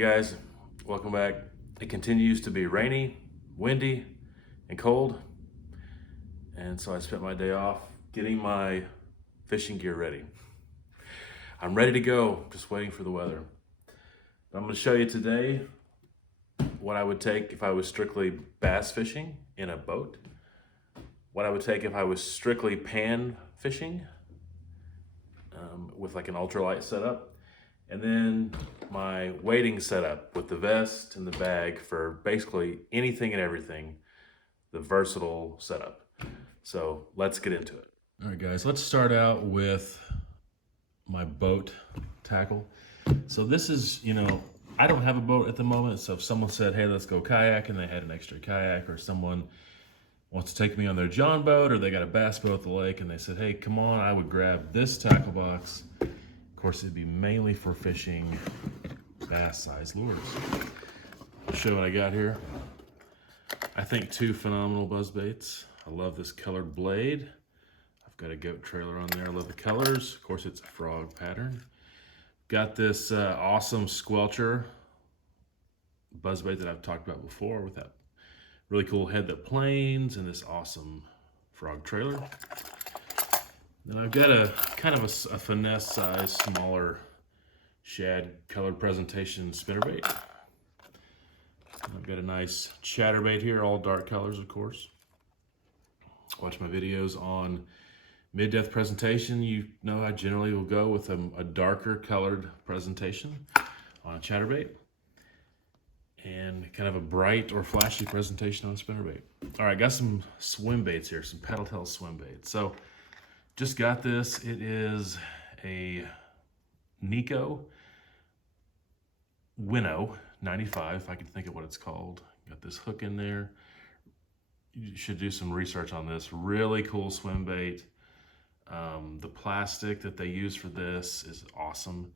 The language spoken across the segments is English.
guys, welcome back. It continues to be rainy, windy, and cold, and so I spent my day off getting my fishing gear ready. I'm ready to go, just waiting for the weather. But I'm going to show you today what I would take if I was strictly bass fishing in a boat, what I would take if I was strictly pan fishing with like an ultralight setup, and then my wading setup with the vest and the bag for basically anything and everything, the versatile setup. So let's get into it. All right guys, let's start out with my boat tackle. So this is, I don't have a boat at the moment, so if someone said, hey, let's go kayak, and they had an extra kayak, or someone wants to take me on their John boat, or they got a bass boat at the lake and they said, hey, come on, I would grab this tackle box. Of course, it'd be mainly for fishing bass size lures. I'll show you what I got here. I think two phenomenal buzz baits. I love this colored blade. I've got a goat trailer on there. I love the colors. Of course, it's a frog pattern. Got this awesome Squelcher buzz bait that I've talked about before with that really cool head that planes and this awesome frog trailer. Then I've got a kind of a finesse size, smaller shad colored presentation spinnerbait. I've got a nice chatterbait here, all dark colors, of course. Watch my videos on mid-depth presentation. You know I generally will go with a darker colored presentation on a chatterbait, and kind of a bright or flashy presentation on a spinnerbait. All right, got some swim baits here, some paddle tail swim baits. So just got this. It is a Nico Winnow 95, if I can think of what it's called. Got this hook in there. You should do some research on this. Really cool swim bait. The plastic that they use for this is awesome.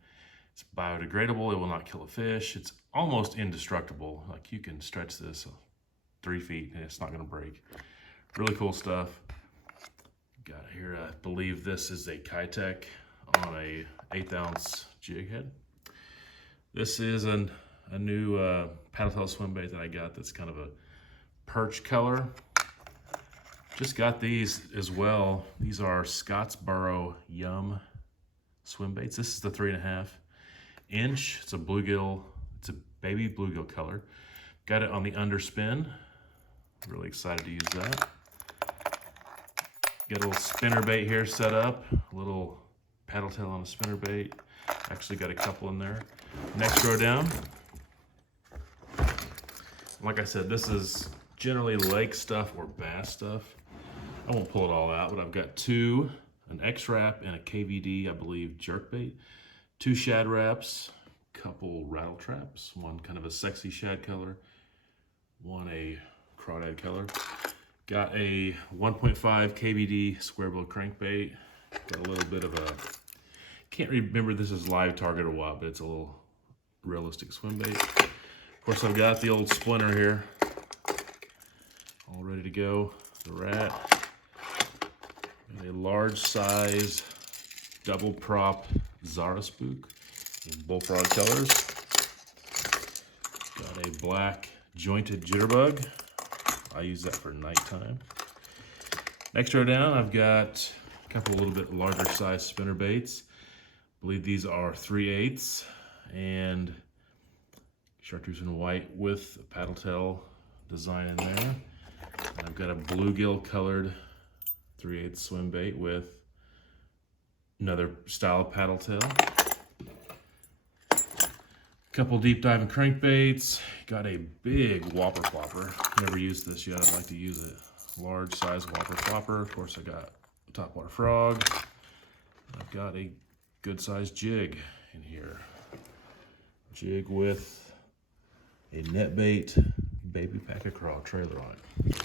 It's biodegradable, it will not kill a fish. It's almost indestructible. Like you can stretch this 3 feet and it's not gonna break. Really cool stuff. Got here, I believe this is a Keitech on a 1/8 ounce jig head. This is a new paddle tail swim bait that I got that's kind of a perch color. Just got these as well. These are Scottsboro Yum swim baits. This is the 3.5 inch. It's a bluegill, it's a baby bluegill color. Got it on the underspin. Really excited to use that. Got a little spinnerbait here set up. A little paddle tail on a spinnerbait. Actually got a couple in there. Next row down. Like I said, this is generally lake stuff or bass stuff. I won't pull it all out, but I've got an X-Wrap and a KVD, I believe, jerkbait. 2 shad wraps, couple rattle traps, one kind of a sexy shad color, one a crawdad color. Got a 1.5 KVD square bill crankbait. Got a little bit of a, can't remember if this is live target or what, but it's a little realistic swim bait. Of course, I've got the old splinter here, all ready to go. The rat. Got a large size double prop Zara Spook in bullfrog colors. Got a black jointed jitterbug. I use that for nighttime. Next row down, I've got a couple a little bit larger size spinner baits. I believe these are 3/8 and chartreuse and white with a paddle tail design in there. And I've got a bluegill colored 3/8 swim bait with another style of paddle tail. Couple deep diving crankbaits. Got a big whopper flopper. Never used this yet, I'd like to use it. Large size whopper flopper. Of course I got topwater frog. I've got a good sized jig in here. Jig with a net bait baby packet crawl trailer on it.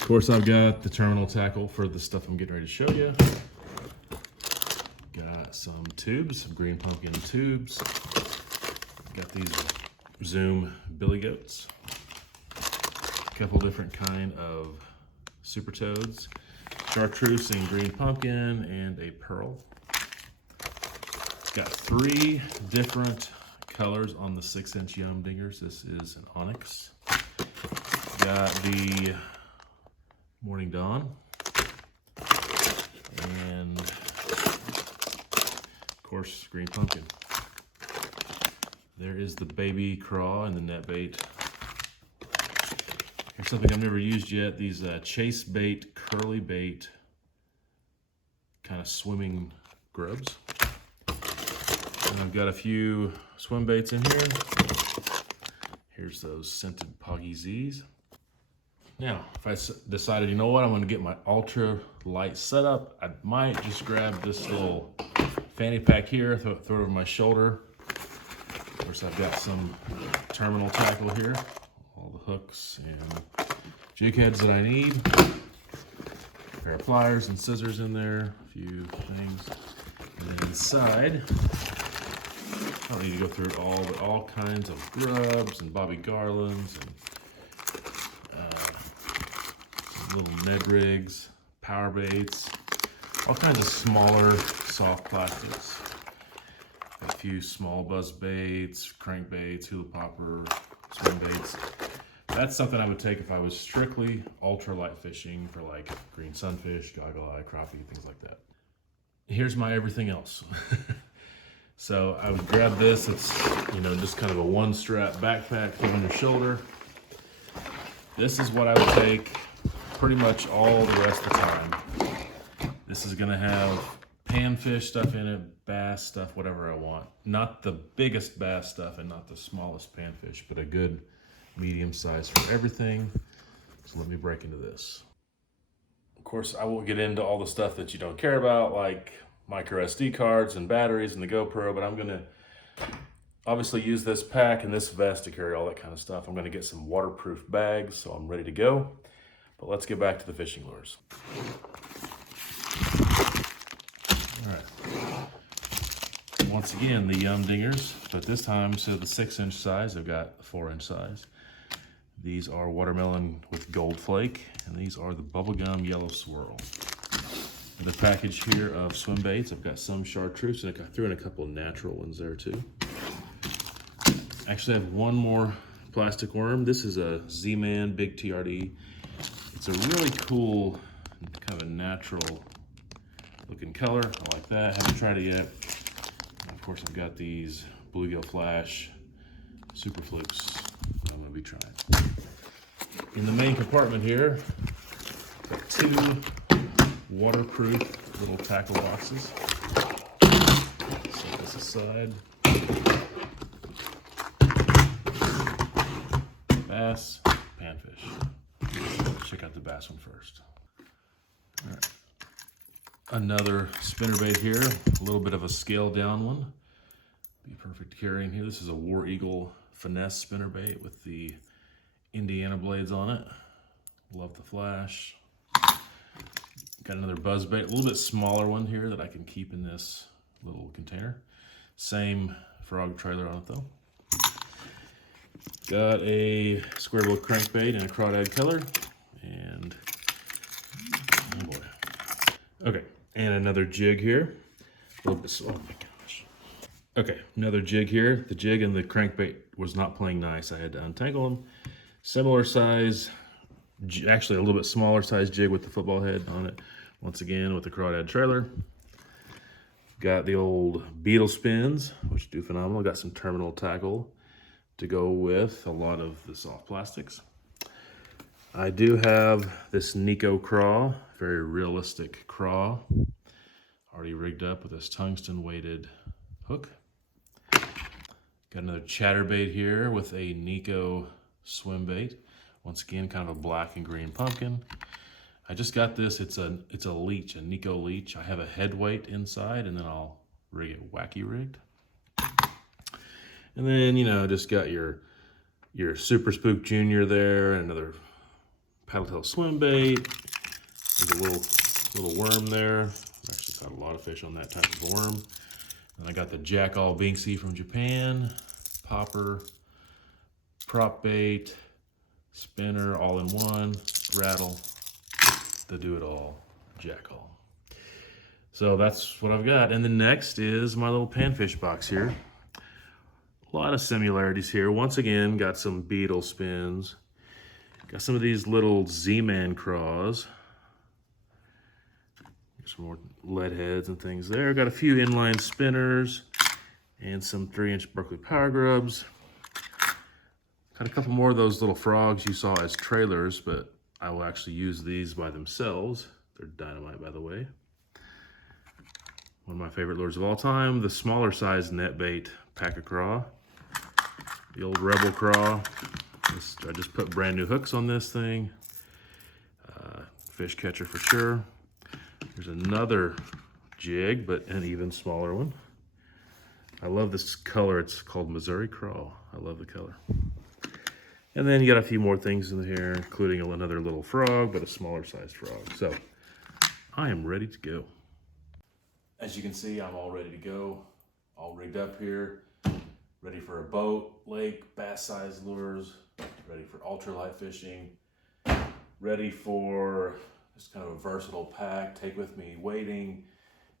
Of course, I've got the terminal tackle for the stuff I'm getting ready to show you. Got some tubes, some green pumpkin tubes. Got these Zoom billy goats. A couple different kind of super toads. Chartreuse and green pumpkin and a pearl. Got 3 different colors on the 6-inch Yum Dingers. This is an onyx. Got the Morning Dawn. And of course, green pumpkin. There is the baby craw and the net bait. Here's something I've never used yet. These chase bait, curly bait, kind of swimming grubs. And I've got a few swim baits in here. Here's those scented Poggy Z's. Now, if I decided, you know what, I'm gonna get my ultra light setup, I might just grab this little fanny pack here, throw it over my shoulder. Of course, I've got some terminal tackle here, all the hooks and jig heads that I need. A pair of pliers and scissors in there, a few things. And then inside, I don't need to go through it all, but all kinds of grubs and Bobby Garlands and little Ned rigs, power baits, all kinds of smaller soft plastics. A few small buzz baits, crank baits, hula popper, swim baits. That's something I would take if I was strictly ultralight fishing for like green sunfish, goggle eye, crappie, things like that. Here's my everything else. So I would grab this. It's, you know, just kind of a one strap backpack, put on your shoulder. This is what I would take pretty much all the rest of the time. This is gonna have panfish stuff in it, bass stuff, whatever I want. Not the biggest bass stuff and not the smallest panfish, but a good medium size for everything. So let me break into this. Of course, I won't get into all the stuff that you don't care about, like micro SD cards and batteries and the GoPro, but I'm gonna obviously use this pack and this vest to carry all that kind of stuff. I'm gonna get some waterproof bags, so I'm ready to go. But let's get back to the fishing lures. All right. Once again, the Yum Dingers, but this time instead of the 6-inch size, I've got the 4-inch size. These are watermelon with gold flake, and these are the bubblegum yellow swirl. The package here of swim baits, I've got some chartreuse, and I threw in a couple of natural ones there too. Actually, I have one more plastic worm. This is a Z-Man Big TRD. It's a really cool, kind of a natural looking color. I like that. Haven't tried it yet. And of course, I've got these Bluegill Flash Super Flukes that I'm going to be trying. In the main compartment here, got 2 waterproof little tackle boxes. Set this aside. Bass, panfish. Check out the bass one first. All right. Another spinnerbait here, a little bit of a scaled down one. Be perfect carrying here. This is a War Eagle finesse spinnerbait with the Indiana blades on it. Love the flash. Got another buzz bait, a little bit smaller one here that I can keep in this little container. Same frog trailer on it though. Got a square bill crankbait in a crawdad color. And, oh boy. Okay, and another jig here. A little bit, oh my gosh. Okay, another jig here. The jig and the crankbait was not playing nice. I had to untangle them. Similar size, actually a little bit smaller size jig with the football head on it. Once again with the crawdad trailer. Got the old Beetle Spins, which do phenomenal. Got some terminal tackle to go with a lot of the soft plastics. I do have this Nico craw, very realistic craw, already rigged up with this tungsten weighted hook. Got another chatterbait here with a Nico swim bait. Once again, kind of a black and green pumpkin. I just got this, it's a leech, a Nico leech. I have a head weight inside and then I'll rig it wacky rigged. And then, you know, just got your Super Spook Junior there, and another paddletail swim bait. There's a little worm there. I've actually caught a lot of fish on that type of worm. And I got the Jack All Binksy from Japan, popper, prop bait, spinner, all in one, rattle, the do-it-all Jack All. So that's what I've got. And the next is my little panfish box here. A lot of similarities here. Once again, got some beetle spins. Got some of these little Z-Man craws. Some more lead heads and things there. Got a few inline spinners and some 3-inch Berkeley Power Grubs. Got a couple more of those little frogs you saw as trailers, but I will actually use these by themselves. They're dynamite, by the way. One of my favorite lures of all time, the smaller size net bait Pack-A-Craw. The old Rebel Craw. I just put brand new hooks on this thing. Fish catcher for sure. There's another jig, but an even smaller one. I love this color. It's called Missouri Craw. I love the color. And then you got a few more things in here, including another little frog, but a smaller sized frog. So I am ready to go. As you can see, I'm all ready to go. All rigged up here. Ready for a boat, lake, bass-sized lures. Ready for ultralight fishing. Ready for just kind of a versatile pack, take with me wading,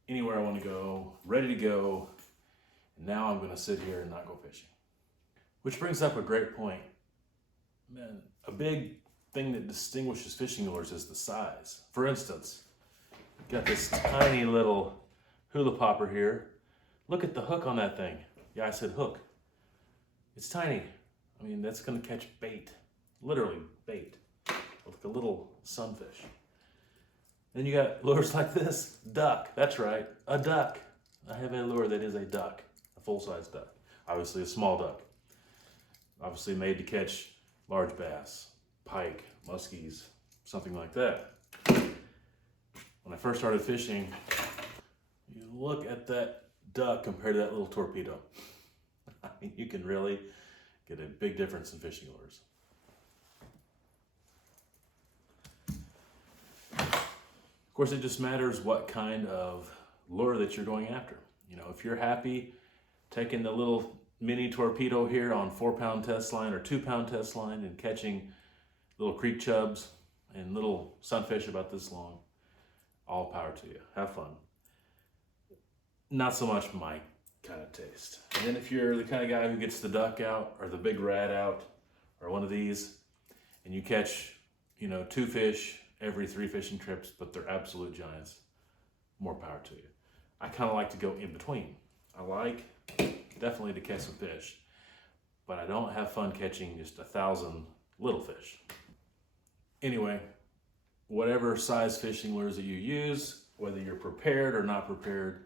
anywhere I want to go, ready to go. And now I'm going to sit here and not go fishing. Which brings up a great point. Man, a big thing that distinguishes fishing lures is the size. For instance, got this tiny little hula popper here. Look at the hook on that thing. Yeah, I said hook. It's tiny. I mean, that's going to catch bait. Literally bait. Like a little sunfish. Then you got lures like this, duck. That's right, a duck. I have a lure that is a duck, a full-size duck. Obviously a small duck. Obviously made to catch large bass, pike, muskies, something like that. When I first started fishing, you look at that duck compared to that little torpedo. I mean, you can really get a big difference in fishing lures. Of course, it just matters what kind of lure that you're going after. You know, if you're happy taking the little mini torpedo here on 4-pound test line or 2-pound test line and catching little creek chubs and little sunfish about this long, all power to you. Have fun. Not so much my kind of taste. And then if you're the kind of guy who gets the duck out or the big rat out or one of these and you catch, you know, 2 fish every 3 fishing trips, but they're absolute giants, more power to you. I kind of like to go in between. I like definitely to catch some fish, but I don't have fun catching just 1,000 little fish. Anyway, whatever size fishing lures that you use, whether you're prepared or not prepared,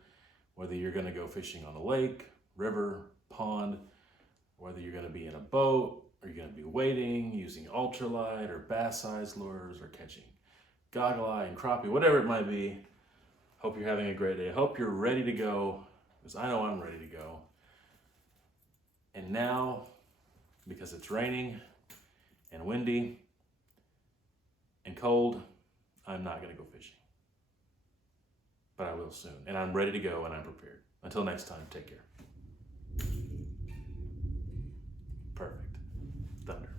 whether you're going to go fishing on a lake, river, pond, whether you're going to be in a boat, or you're going to be wading, using ultralight or bass-sized lures, or catching goggle eye and crappie, whatever it might be. Hope you're having a great day. Hope you're ready to go, because I know I'm ready to go. And now, because it's raining and windy and cold, I'm not going to go fishing. But I will soon. And I'm ready to go and I'm prepared. Until next time, take care. Perfect. Thunder.